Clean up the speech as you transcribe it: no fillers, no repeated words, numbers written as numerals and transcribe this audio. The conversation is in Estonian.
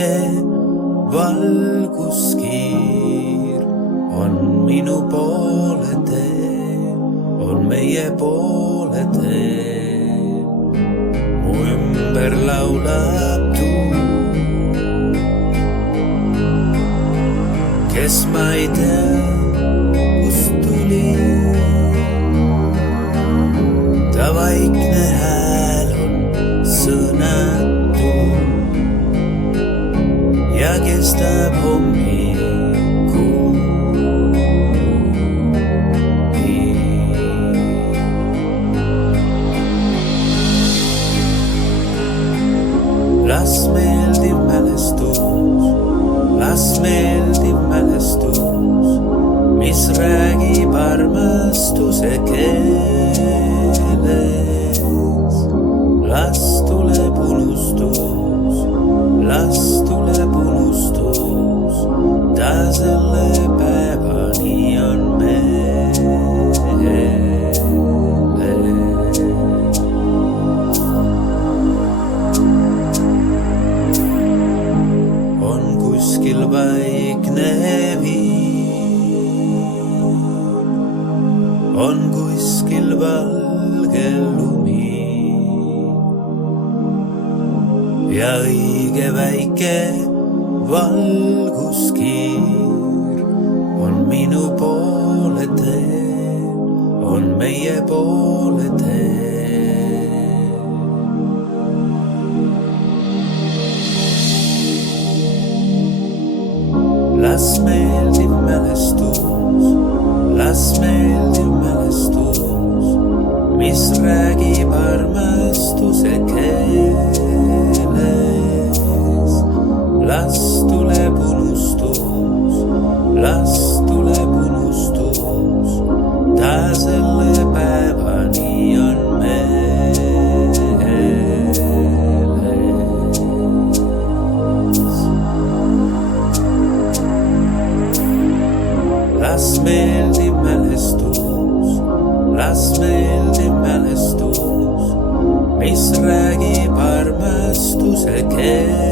väike valguskiir on minu poole tee, on meie poole tee. Mu ümber laulab tuul, kes ma ei tea, kust tuli. Ta vaikne hääl on sõnatu ja kestab hommikuni. Las meeldiv mälestus, mis räägib armastuse keeles. Las tuleb unustus, ta selle päevani on meeles. On kuskil vaikne viin, on kuskil valge lumi ja õige väike valguskiir on minu poole tee, on meie poole tee. Las meeldiv mälestus, mis räägib armastuse keeles. Las tuleb unustus, ta selle päevani on meeles. Las meeldiv mälestus, mis räägib armastuse keeles.